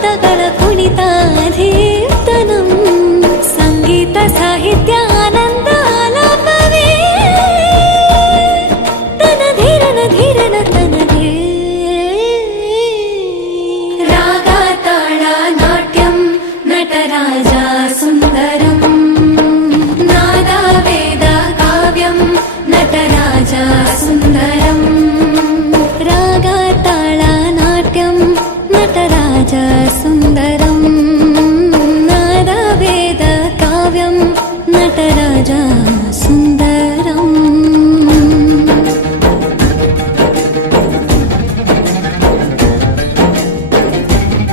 ಪದಗಳ ಕುಣಿತಾಧೀರ್ತನಂ ಸಂಗೀತ ಸಾಹಿತ್ಯ ಆನಂದ ಆಲಾಪವೇ ತನ ಧೀರನ ಧೀರನ ತನಗೆ ರಾಗ ತಾಳ ನಾಟ್ಯಂ ನಟರಾಜ ಸುಂದರಂ ನಾದ ವೇದ ಕಾವ್ಯಂ ನಟರಾಜ ಸುಂದರಂ ರಾಗ ತಾಳ ನಾಟ್ಯಂ ನಟರಾಜ ಸುಂದರ